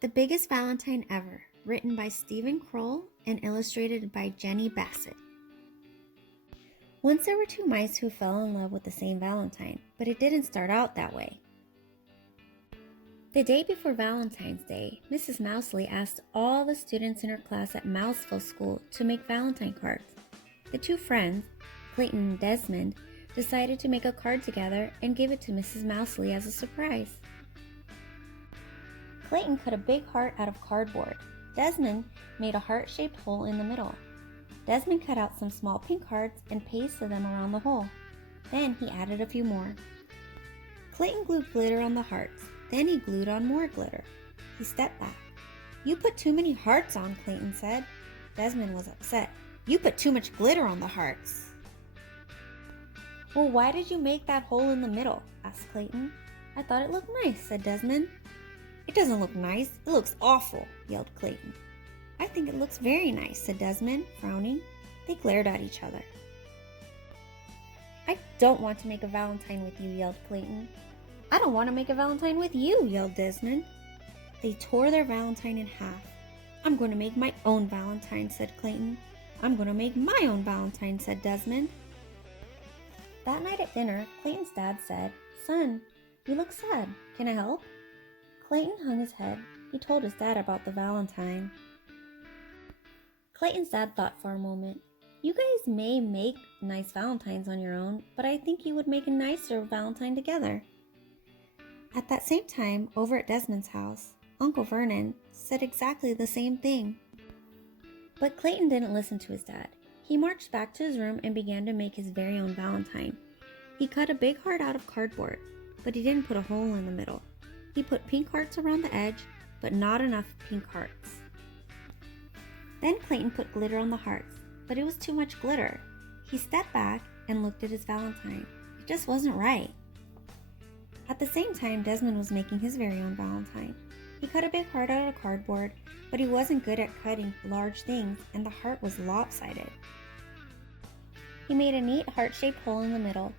The Biggest Valentine Ever, written by Kroll and illustrated by Bassett. Once there were two mice who fell in love with the same Valentine, but it didn't start out that way. The day before Valentine's Day, Mrs. Mousley asked all the students in her class at Mouseville School to make Valentine cards. The two friends, Clayton and Desmond, decided to make a card together and give it to Mrs. Mousley as a surprise. Clayton cut a big heart out of cardboard. Desmond made a heart-shaped hole in the middle. Desmond cut out some small pink hearts and pasted them around the hole. Then he added a few more. Clayton glued glitter on the hearts. Then he glued on more glitter. He stepped back. "You put too many hearts on," Clayton said. Desmond was upset. "You put too much glitter on the hearts." "Well, why did you make that hole in the middle?" asked Clayton. "I thought it looked nice," said Desmond. "It doesn't look nice. It looks awful," yelled Clayton. "I think it looks very nice," said Desmond, frowning. They glared at each other. "I don't want to make a Valentine with you," yelled Clayton. "I don't want to make a Valentine with you," yelled Desmond. They tore their Valentine in half. "I'm going to make my own Valentine," said Clayton. "I'm going to make my own Valentine," said Desmond. That night at dinner, Clayton's dad said, "Son, you look sad. Can I help?" Clayton hung his head. He told his dad about the Valentine. Clayton's dad thought for a moment. "You guys may make nice Valentines on your own, but I think you would make a nicer Valentine together." At that same time, over at Desmond's house, Uncle Vernon said exactly the same thing. But Clayton didn't listen to his dad. He marched back to his room and began to make his very own Valentine. He cut a big heart out of cardboard, but he didn't put a hole in the middle. He put pink hearts around the edge, but not enough pink hearts. Then Clayton put glitter on the hearts, but it was too much glitter. He stepped back and looked at his Valentine. It just wasn't right. At the same time, Desmond was making his very own Valentine. He cut a big heart out of cardboard, but he wasn't good at cutting large things, and the heart was lopsided. He made a neat heart-shaped hole in the middle,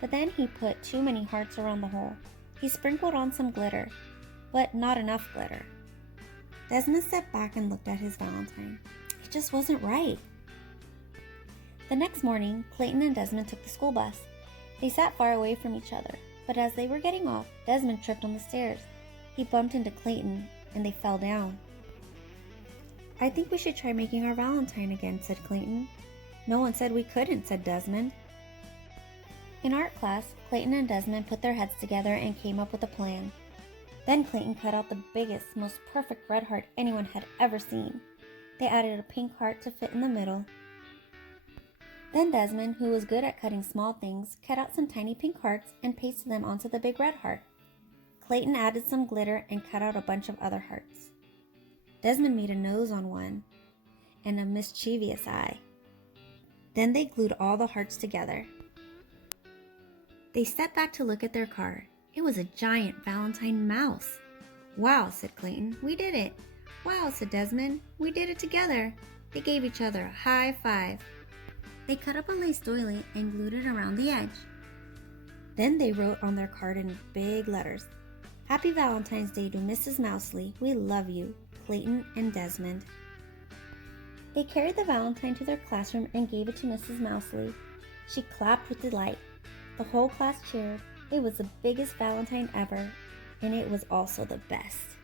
but then he put too many hearts around the hole. He sprinkled on some glitter, but not enough glitter. Desmond stepped back and looked at his Valentine. It just wasn't right. The next morning, Clayton and Desmond took the school bus. They sat far away from each other, but as they were getting off, Desmond tripped on the stairs. He bumped into Clayton, and they fell down. "I think we should try making our Valentine again," said Clayton. "No one said we couldn't," said Desmond. In art class, Clayton and Desmond put their heads together and came up with a plan. Then Clayton cut out the biggest, most perfect red heart anyone had ever seen. They added a pink heart to fit in the middle. Then Desmond, who was good at cutting small things, cut out some tiny pink hearts and pasted them onto the big red heart. Clayton added some glitter and cut out a bunch of other hearts. Desmond made a nose on one and a mischievous eye. Then they glued all the hearts together. They stepped back to look at their card. It was a giant Valentine mouse. "Wow," said Clayton. "We did it." "Wow," said Desmond. "We did it together." They gave each other a high five. They cut up a lace doily and glued it around the edge. Then they wrote on their card in big letters, "Happy Valentine's Day to Mrs. Mousley. We love you, Clayton and Desmond." They carried the Valentine to their classroom and gave it to Mrs. Mousley. She clapped with delight. The whole class cheered. It was the biggest Valentine ever, and it was also the best.